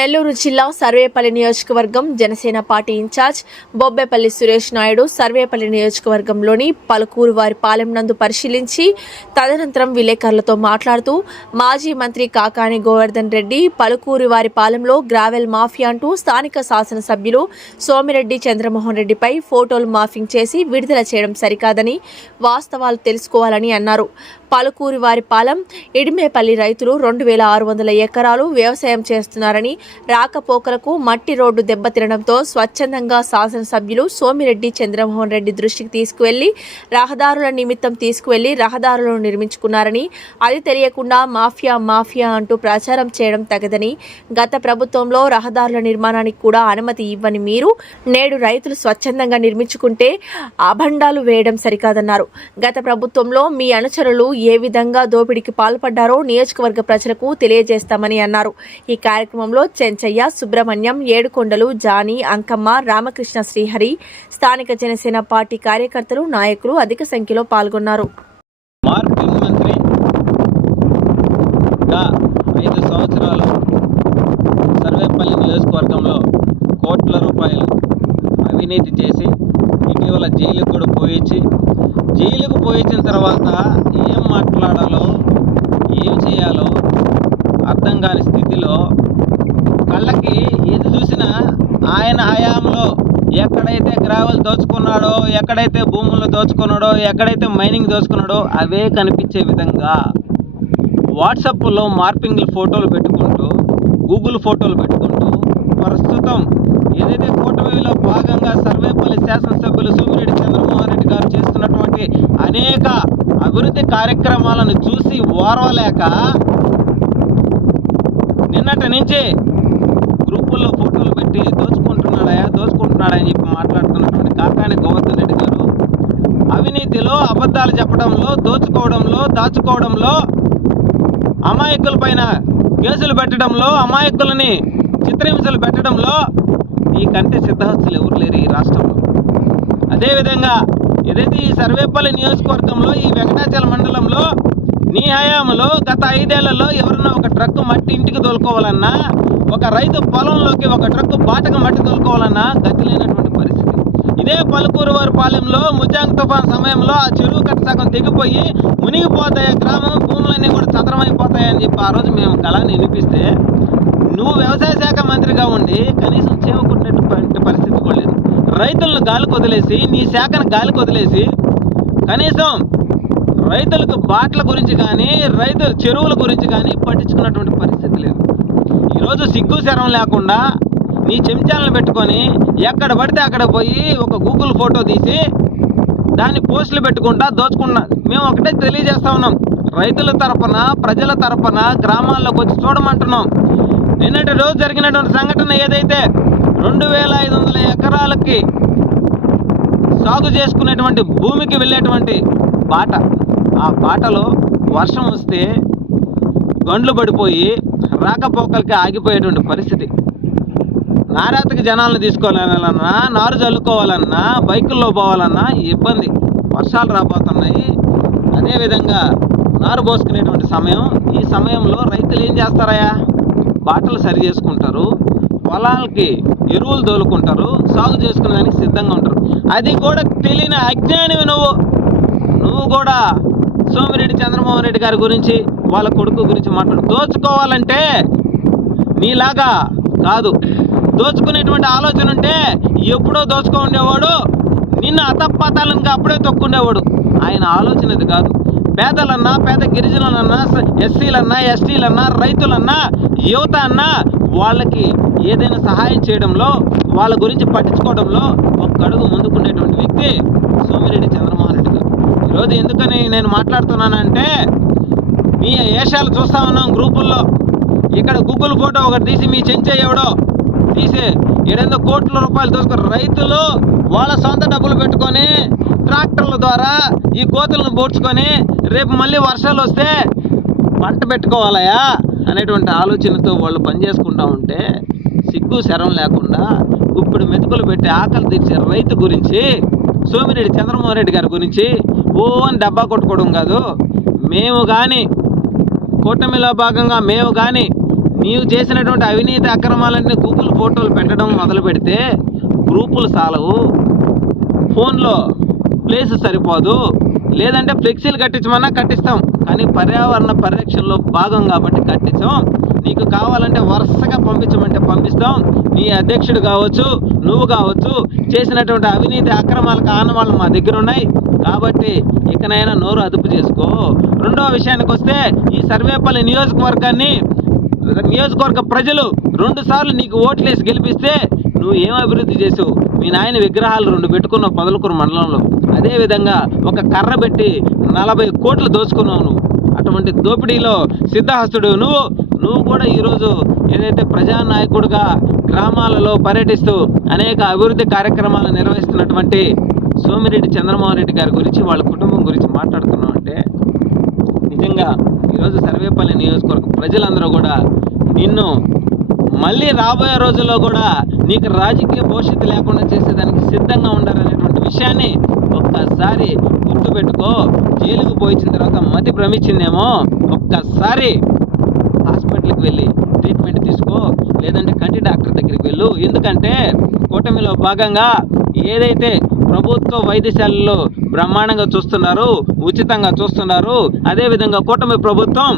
నెల్లూరు జిల్లా సర్వేపల్లి నియోజకవర్గం Janasena party incharge Bobbepalli Suresh Naidu Sarvepalli నియోజకవర్గంలోని పలుకూరు వారి పాలెం నందు పరిశీలించి తదనంతరం విలేకరులతో మాట్లాడుతూ మాజీ మంత్రి కాకాని గోవర్ధన్ రెడ్డి పలుకూరు వారి పాలెంలో గ్రావెల్ మాఫియా అంటూ స్థానిక శాసనసభ్యులు సోమిరెడ్డి చంద్రమోహన్ రెడ్డిపై ఫోటోలు మాఫింగ్ చేసి విడుదల చేయడం సరికాదని వాస్తవాలు తెలుసుకోవాలని అన్నారు. పలుకూరు వారి పాలెం ఇడిమేపల్లి రైతులు 2600 ఎకరాలు వ్యవసాయం చేస్తున్నారని రాకపోకలకు మట్టి రోడ్డు దెబ్బతినడంతో స్వచ్ఛందంగా శాసనసభ్యులు సోమిరెడ్డి చంద్రమోహన్ రెడ్డి దృష్టికి తీసుకువెళ్లి రహదారుల నిమిత్తం తీసుకువెళ్లి రహదారులను నిర్మించుకున్నారని అది తెలియకుండా మాఫియా అంటూ ప్రచారం చేయడం తగదని గత ప్రభుత్వంలో రహదారుల నిర్మాణానికి కూడా అనుమతి ఇవ్వని మీరు నేడు రైతులు స్వచ్ఛందంగా నిర్మించుకుంటే అభండాలు వేయడం సరికాదన్నారు. గత ప్రభుత్వంలో మీ అనుచరులు ఏ విధంగా దోపిడీకి పాల్పడ్డారో నియోజకవర్గ ప్రజలకు తెలియజేస్తామని అన్నారు. ఈ కార్యక్రమంలో చెంచయ్య, సుబ్రహ్మణ్యం, ఏడుకొండలు, జానీ, అంకమ్మ, రామకృష్ణ, శ్రీహరి, స్థానిక జనసేన పార్టీ కార్యకర్తలు, నాయకులు అధిక సంఖ్యలో పాల్గొన్నారు. మార్పింగ్ మంత్రిగా 5 సంవత్సరాలు సర్వేపల్లి నియోజకవర్గంలో కోట్ల రూపాయలు అవినీతి చేసి ఇటీవల జైలుకు కూడా జైలుకు పోయించిన తర్వాత ఏం మాట్లాడాలో ఏం చేయాలో అర్థం కాని స్థితిలో కళ్ళకి ఏది చూసినా ఆయన హయాంలో ఎక్కడైతే గ్రావెల్ దోచుకున్నాడో, ఎక్కడైతే భూములు దోచుకున్నాడో, ఎక్కడైతే మైనింగ్ దోచుకున్నాడో అవే కనిపించే విధంగా వాట్సాప్లో మార్పింగ్లు ఫోటోలు పెట్టుకుంటూ, గూగుల్ ఫోటోలు పెట్టుకుంటూ ప్రస్తుతం ఏదైతే కూటమిలో భాగంగా సర్వేపల్లి శాసనసభ్యులు సోమిరెడ్డి చంద్రమోహన్ రెడ్డి గారు చేస్తున్నటువంటి అనేక అభివృద్ధి కార్యక్రమాలను చూసి ఓర్వలేక నిన్నటి నుంచి గ్రూపుల్లో ఫోటోలు పెట్టి దోచుకుంటున్నాడని చెప్పి మాట్లాడుతున్నటువంటి కాకాని గోవర్ధన్ రెడ్డి గారు అవినీతిలో, అబద్ధాలు చెప్పడంలో, దాచుకోవడంలో, అమాయకుల పైన కేసులు పెట్టడంలో, అమాయకులని చిత్రహింసలు పెట్టడంలో నీకంటే సిద్ధహస్తులు ఎవరు లేరు ఈ రాష్ట్రంలో. అదేవిధంగా ఏదైతే ఈ సర్వేపల్లి నియోజకవర్గంలో, ఈ వెంకటాచల మండలంలో నీ హయాంలో గత 5 ఏళ్లలో ఎవరన్నా ఒక ట్రక్కు మట్టి ఇంటికి తోలుకోవాలన్నా, ఒక రైతు పొలంలోకి ఒక ట్రక్కు బాటకు మట్టి తోలుకోవాలన్నా గతి లేనటువంటి పరిస్థితి. ఇదే పలుకూరు వారి పాలెంలో ముజాంగ్ తుఫాన్ సమయంలో ఆ చెరువు కట్ట సగం తెగిపోయి మునిగిపోతాయి, గ్రామం భూములన్నీ కూడా చదరమైపోతాయని చెప్పి ఆ రోజు మేము కళని వినిపిస్తే నువ్వు వ్యవసాయ శాఖ మంత్రిగా ఉండి కనీసం చేవకున్నటువంటి పరిస్థితి కూడా లేదు. రైతులను గాలికి వదిలేసి, నీ శాఖను గాలికి వదిలేసి కనీసం రైతులకు బాటల గురించి కానీ, రైతుల చెరువుల గురించి కానీ పట్టించుకున్నటువంటి పరిస్థితి లేదు. ఈరోజు సిగ్గు శరం లేకుండా నీ చెంచాలను పెట్టుకొని ఎక్కడ పడితే అక్కడ పోయి ఒక గూగుల్ ఫోటో తీసి దాన్ని పోస్టులు పెట్టుకుంటా దోచుకున్నా. మేము ఒకటే తెలియజేస్తా ఉన్నాం, రైతుల తరపున, ప్రజల తరపున గ్రామాల్లోకి వచ్చి చూడమంటున్నాం. నిన్నటి రోజు జరిగినటువంటి సంఘటన ఏదైతే 2500 ఎకరాలకి సాగు చేసుకునేటువంటి భూమికి వెళ్ళేటువంటి బాట, ఆ బాటలో వర్షం వస్తే గండ్లు పడిపోయి రాకపోకలకి ఆగిపోయేటువంటి పరిస్థితి. నారాతకి జనాలను తీసుకోవాలన్నా, నారు చల్లుకోవాలన్నా, బైకుల్లో పోవాలన్నా ఇబ్బంది. వర్షాలు రాబోతున్నాయి. అదేవిధంగా నారు పోసుకునేటువంటి సమయం. ఈ సమయంలో రైతులు ఏం చేస్తారయ్యా? బాటలు సరి చేసుకుంటారు, పొలాలకి ఎరువులు తోలుకుంటారు, సాగు చేసుకునేదానికి సిద్ధంగా ఉంటారు. అది కూడా తెలియని అజ్ఞానివి నువ్వు కూడా సోమిరెడ్డి చంద్రమోహన్ రెడ్డి గారి గురించి, వాళ్ళ కొడుకు గురించి మాట్లాడు. దోచుకోవాలంటే నీలాగా కాదు. దోచుకునేటువంటి ఆలోచన ఉంటే ఎప్పుడో దోచుకో ఉండేవాడు, నిన్ను అతపాతాలంగా అప్పుడే తొక్కుండేవాడు. ఆయన ఆలోచన అది కాదు. పేదలన్నా, పేద గిరిజనులన్నా, ఎస్సీలన్నా, ఎస్టీలన్నా, రైతులన్నా, యువత అన్నా వాళ్ళకి ఏదైనా సహాయం చేయడంలో, వాళ్ళ గురించి పట్టించుకోవడంలో ఒక అడుగు ముందుకునేటువంటి వ్యక్తి సోమిరెడ్డి చంద్రమోహన్ రెడ్డి గారు. ఈరోజు ఎందుకని నేను మాట్లాడుతున్నానంటే, మీ ఏషాలు చూస్తూ ఉన్నాం గ్రూపుల్లో. ఇక్కడ గూగుల్ ఫోటో ఒకటి తీసి మీ చెంచయ్య ఎవడో తీసి 700 కోట్ల రూపాయలు దోచుకుని రైతులు వాళ్ళ సొంత డబ్బులు పెట్టుకొని ట్రాక్టర్ల ద్వారా ఈ కోతులను పోడ్చుకొని రేపు మళ్ళీ వర్షాలు వస్తే పంట పెట్టుకోవాలయా అనేటువంటి ఆలోచనతో వాళ్ళు పనిచేసుకుంటా ఉంటే సిగ్గు శరం లేకుండా గుప్పిడి మెతుకులు పెట్టి ఆకలి తీర్చే రైతు గురించి, సోమిరెడ్డి చంద్రమోహన్ రెడ్డి గారి గురించి అని డబ్బా కొట్టుకోవడం కాదు. మేము కానీ కూటమిలో భాగంగా మేము కానీ నీవు చేసినటువంటి అవినీతి అక్రమాలన్నీ గూగుల్ ఫోటోలు పెట్టడం మొదలు పెడితే గ్రూపులు సాలవు, ఫోన్లో ప్లేస్ సరిపోదు, లేదంటే ఫ్లెక్సీలు కట్టించమన్నా కట్టిస్తాం, కానీ పర్యావరణ పరిరక్షణలో భాగం కాబట్టి కట్టించాం. నీకు కావాలంటే వరుసగా పంపించమంటే పంపిస్తాం. నీ అధ్యక్షుడు కావచ్చు, నువ్వు కావచ్చు, చేసినటువంటి అవినీతి అక్రమాలకు ఆనవాళ్ళు మా దగ్గర ఉన్నాయి. కాబట్టి ఇకనైనా నోరు అదుపు చేసుకో. రెండవ విషయానికి వస్తే, ఈ సర్వేపల్లి నియోజకవర్గ ప్రజలు 2 సార్లు నీకు ఓట్లేసి గెలిపిస్తే నువ్వు ఏం అభివృద్ధి చేసావు? మీ నాయన విగ్రహాలు 2 పెట్టుకున్నావు పొదలకూరు మండలంలో. అదేవిధంగా ఒక కర్ర పెట్టి 40 కోట్లు దోచుకున్నావు నువ్వు. అటువంటి దోపిడీలో సిద్ధహస్తుడు నువ్వు కూడా ఈరోజు ఏదైతే ప్రజానాయకుడిగా గ్రామాలలో పర్యటిస్తూ అనేక అభివృద్ధి కార్యక్రమాలు నిర్వహిస్తున్నటువంటి సోమిరెడ్డి చంద్రమోహన్ రెడ్డి గారి గురించి, వాళ్ళ కుటుంబం గురించి మాట్లాడుతున్నావు అంటే నిజంగా ఈరోజు సర్వేపల్లి నియోజకవర్గ ప్రజలందరూ కూడా నిన్ను మళ్ళీ రాబోయే రోజుల్లో కూడా నీకు రాజకీయ భవిష్యత్తు లేకుండా చేసేదానికి సిద్ధంగా ఉండాలనేటువంటి విషయాన్ని ఒక్కసారి గుర్తుపెట్టుకో. జైలుకు పోయించిన తర్వాత మతి భ్రమించిందేమో, ఒక్కసారి హాస్పిటల్కి వెళ్ళి ట్రీట్మెంట్ తీసుకో, లేదంటే కంటి డాక్టర్ దగ్గరికి వెళ్ళు. ఎందుకంటే కూటమిలో భాగంగా ఏదైతే ప్రభుత్వ వైద్యశాలలో బ్రహ్మాండంగా చూస్తున్నారు, ఉచితంగా చూస్తున్నారు, అదేవిధంగా కూటమి ప్రభుత్వం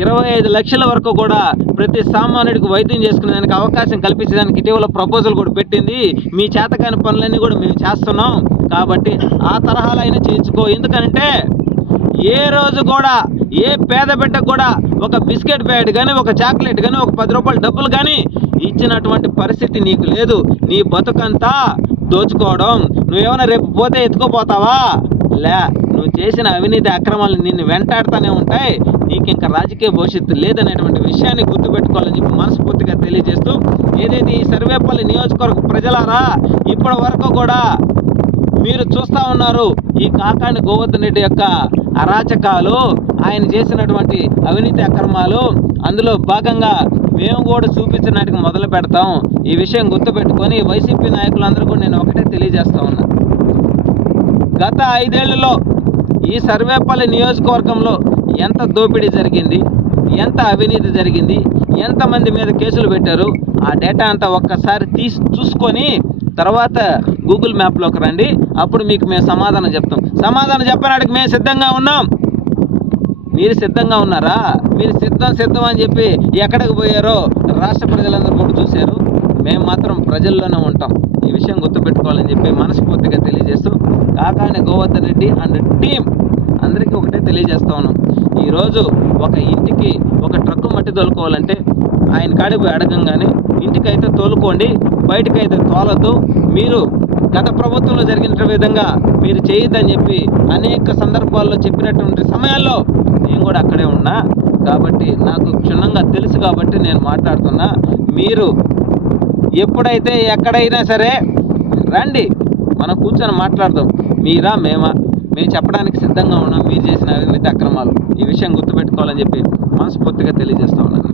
25 లక్షల వరకు కూడా ప్రతి సామాన్యుడికి వైద్యం చేసుకునేదానికి అవకాశం కల్పించడానికి ఇటీవల ప్రపోజల్ కూడా పెట్టింది. మీ చేతకాని పనులన్నీ కూడా మేము చేస్తున్నాం, కాబట్టి ఆ తరహాలో అయినా చేయించుకో. ఎందుకంటే ఏ రోజు కూడా ఏ పేద బిడ్డకు కూడా ఒక బిస్కెట్ ప్యాకెట్ కానీ, ఒక చాక్లెట్ కానీ, ఒక 10 రూపాయల డబ్బులు కానీ ఇచ్చినటువంటి పరిస్థితి నీకు లేదు. నీ బతుకంతా దోచుకోవడం. నువ్వేమైనా రేపు పోతే ఎత్తుకోపోతావా? నువ్వు చేసిన అవినీతి అక్రమాలు నిన్ను వెంటాడుతూనే ఉంటాయి. నీకు ఇంకా రాజకీయ భవిష్యత్తు లేదనేటువంటి విషయాన్ని గుర్తుపెట్టుకోవాలని చెప్పి మనస్ఫూర్తిగా తెలియజేస్తూ, ఏదైతే ఈ సర్వేపల్లి నియోజకవర్గ ప్రజలారా ఇప్పటి వరకు కూడా మీరు చూస్తూ ఉన్నారు ఈ కాకాని గోవర్ధన్ రెడ్డి యొక్క అరాచకాలు, ఆయన చేసినటువంటి అవినీతి అక్రమాలు, అందులో భాగంగా మేము కూడా చూపించడానికి మొదలు పెడతాం. ఈ విషయం గుర్తుపెట్టుకొని వైసీపీ నాయకులందరూ కూడా నేను ఒకటే తెలియజేస్తా ఉన్నా, గత 5 ఏళ్లలో ఈ సర్వేపల్లి నియోజకవర్గంలో ఎంత దోపిడీ జరిగింది, ఎంత అవినీతి జరిగింది, ఎంతమంది మీద కేసులు పెట్టారు, ఆ డేటా అంతా ఒక్కసారి చూసుకొని తర్వాత గూగుల్ మ్యాప్లోకి రండి. అప్పుడు మీకు మేము సమాధానం చెప్తాం. సమాధానం చెప్పడానికి మేము సిద్ధంగా ఉన్నాం. మీరు సిద్ధంగా ఉన్నారా? మీరు సిద్ధం అని చెప్పి ఎక్కడికి పోయారో రాష్ట్ర ప్రజలందరూ కూడా చూశారు. మేము మాత్రం ప్రజల్లోనే ఉంటాం. ఈ విషయం గుర్తుపెట్టుకోవాలని చెప్పి మనస్ఫూర్తిగా తెలియజేస్తూ, కాకాని గోవర్ధన్ రెడ్డి అండ్ టీం అందరికీ ఒకటే తెలియజేస్తా ఉన్నాం. ఈరోజు ఒక ఇంటికి ఒక ట్రక్కు మట్టి తోలుకోవాలంటే ఆయన కాడికి పోయి అడగంగానే ఇంటికైతే తోలుకోండి, బయటకైతే తోలద్దు, మీరు గత ప్రభుత్వంలో జరిగిన విధంగా మీరు చేయొద్దని చెప్పి అనేక సందర్భాల్లో చెప్పినటువంటి సమయాల్లో నేను కూడా అక్కడే ఉన్నా. కాబట్టి నాకు క్షుణ్ణంగా తెలుసు కాబట్టి నేను మాట్లాడుతున్నా. మీరు ఎప్పుడైతే ఎక్కడైనా సరే రండి, మనం కూర్చొని మాట్లాడదాం. మీరా మేమా? మేము చెప్పడానికి సిద్ధంగా ఉన్నాం మీరు చేసిన అవినీతి అక్రమాలు. ఈ విషయం గుర్తుపెట్టుకోవాలని చెప్పి మనస్ఫూర్తిగా తెలియజేస్తా ఉన్నాను.